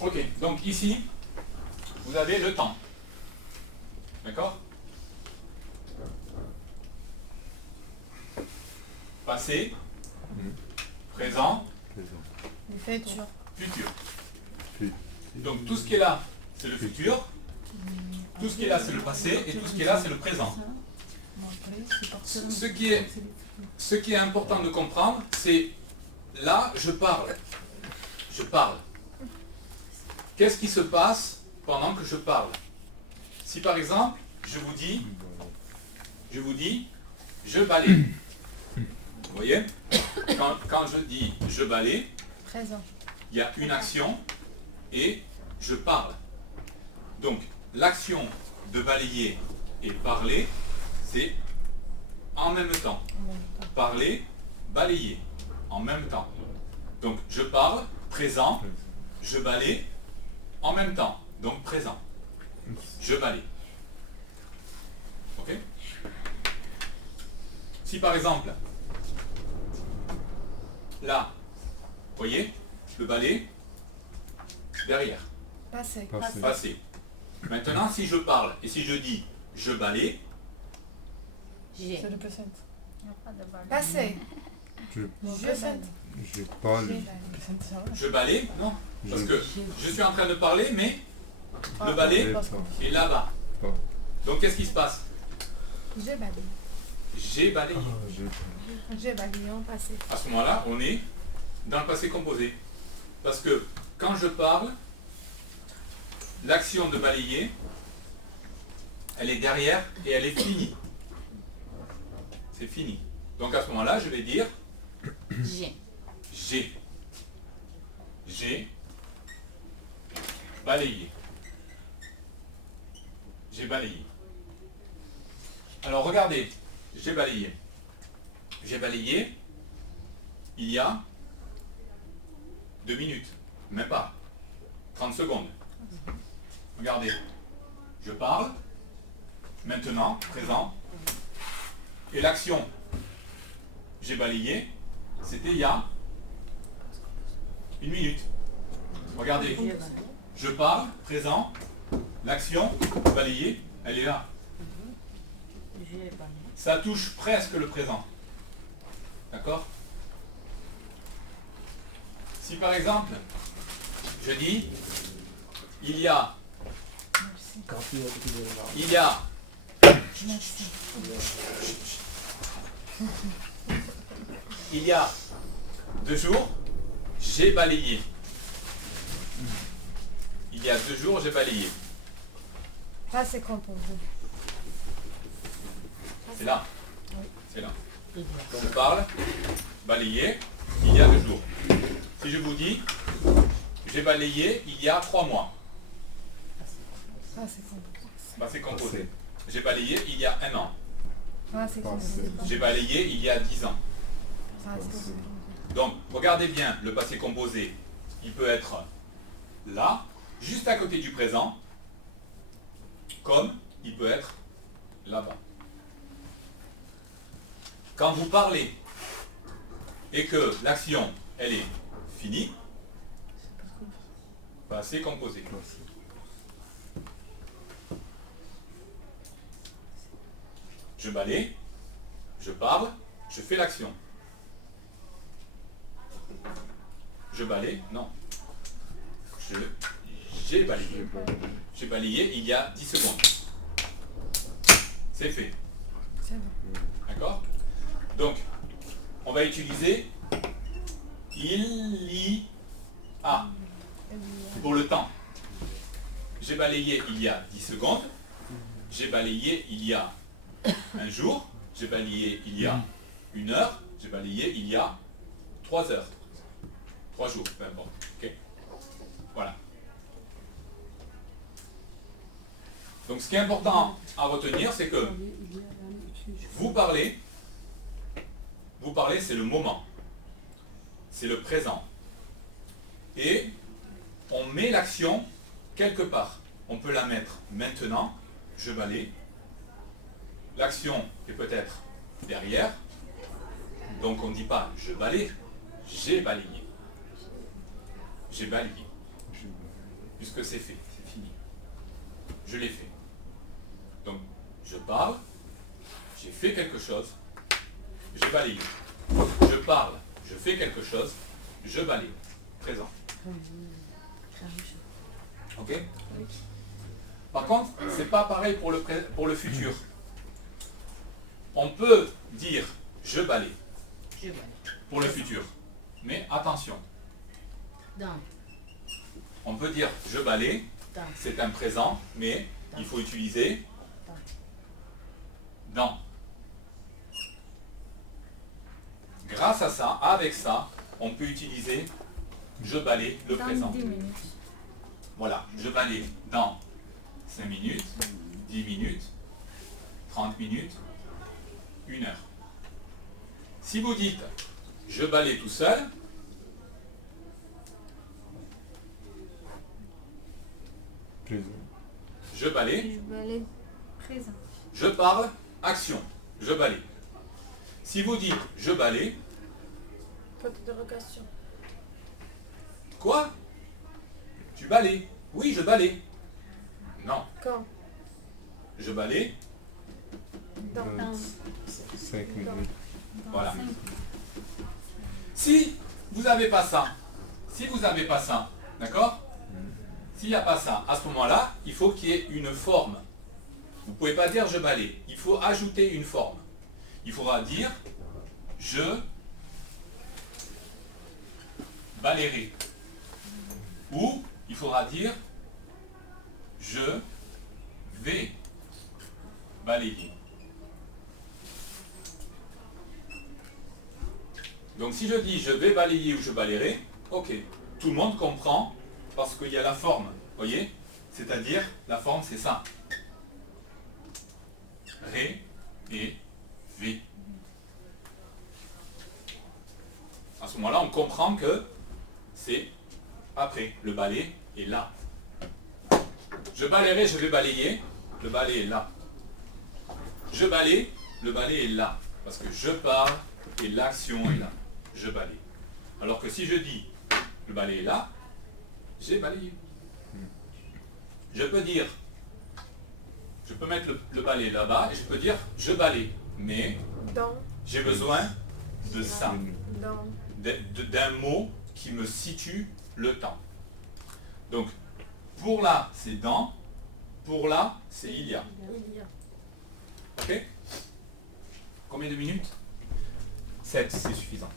Ok, donc ici, vous avez le temps. D'accord? Passé, présent, Futur. futur. Donc tout ce qui est là, c'est le futur. Tout ce qui est là, c'est le passé. Et tout ce qui est là, c'est le présent. Ce qui est important de comprendre, c'est là, je parle. Je parle. Qu'est-ce qui se passe pendant que je parle? Si par exemple, je vous dis, je balaye. Vous voyez? Quand je dis je balaye, Présent. il y a une action et je parle. Donc, l'action de balayer et parler, c'est en même temps. Parler, balayer, en même temps. Donc, je parle, présent, je balaye, en même temps. Donc, présent. Je balaye. Ok? Si par exemple, là, vous voyez, le balai, derrière, Passé. passé. Maintenant, si je parle et si je dis je balaye, C'est le present. Passé. Je parle. je balaye, non, parce que je suis en train de parler, mais le balai est là-bas. Donc, qu'est-ce qui se passe? J'ai balayé. J'ai balayé. J'ai balayé en passé. À ce moment-là, on est dans le passé composé. Parce que quand je parle, l'action de balayer, elle est derrière et elle est finie. C'est fini. Donc à ce moment-là, je vais dire j'ai balayé. J'ai balayé. Alors regardez, j'ai balayé. J'ai balayé il y a 2 minutes, même pas, 30 secondes. Regardez, je parle, maintenant, présent, et l'action, j'ai balayé, c'était il y a 1 minute. Regardez, je parle, présent, l'action, balayé, elle est là. Ça touche presque le présent. D'accord? Si par exemple, je dis, il y a, il y a 2 jours, j'ai balayé. Il y a 2 jours, j'ai balayé. Passé composé. C'est là. C'est là. Donc je parle, balayer, il y a 2 jours. Si je vous dis, j'ai balayé il y a 3 mois. Passé composé. Passé composé. J'ai balayé il y a 1 an. Passé composé. J'ai balayé il y a 10 ans. Passé composé. Donc, regardez bien le passé composé. Il peut être là, juste à côté du présent, comme il peut être là-bas. Quand vous parlez et que l'action, elle est finie, passé composé. Je balaye, je parle, je fais l'action. Je balaye, non. J'ai balayé. J'ai balayé il y a 10 secondes. C'est fait. C'est bon. D'accord? Donc, on va utiliser il y a pour le temps. J'ai balayé il y a 10 secondes. J'ai balayé il y a 1 jour. J'ai balayé il y a 1 heure. J'ai balayé il y a 3 heures. 3 jours, peu importe. Ok? Voilà. Donc ce qui est important à retenir, c'est que vous parlez, c'est le moment, c'est le présent. Et on met l'action quelque part. On peut la mettre maintenant, je balaye. L'action est peut-être derrière, donc on ne dit pas je balaye, j'ai balayé. J'ai balayé. puisque c'est fait, c'est fini. Je l'ai fait. Donc, je parle, j'ai fait quelque chose, je balaye. Je parle, je fais quelque chose, je balaye. Présent. Ok? Par contre, c'est pas pareil pour le futur. On peut dire je balaye pour le futur. Mais attention. On peut dire je balaye, c'est un présent, mais il faut utiliser dans. Grâce à ça, avec ça, on peut utiliser je balaye le présent. 10 minutes. Voilà, je balaye dans 5 minutes, 10 minutes, 30 minutes, 1 heure. Si vous dites je balaye tout seul, je balaye, Présent. je parle, action, je balaye. Si vous dites je balaye, Point d'interrogation. quoi? Tu balayes? Oui, je balaye. Non, Quand? je balaye, Dans. 5 minutes. voilà. Si vous n'avez pas ça, d'accord? S'il n'y a pas ça, à ce moment-là, il faut qu'il y ait une forme. Vous ne pouvez pas dire je balaye. Il faut ajouter une forme. Il faudra dire je balayerai. Ou il faudra dire je vais balayer. Donc si je dis je vais balayer ou je balayerai, ok, tout le monde comprend parce qu'il y a la forme, voyez? C'est-à-dire, la forme c'est ça. Ré et V. À ce moment-là, on comprend que c'est après, le balai est là. Je balayerai, je vais balayer, le balai est là. Je balaye, le balai est là. Parce que je parle et l'action est là. Je balaye. Alors que si je dis le balai est là, j'ai balayé. Je peux dire, je peux mettre le balai là-bas et je peux dire je balaye. Mais Dans. j'ai besoin de ça, Dans. d'un mot qui me situe le temps. Donc, pour là, c'est dans, pour là, c'est il y a. Il y a. Ok? Combien de minutes? 7, c'est suffisant.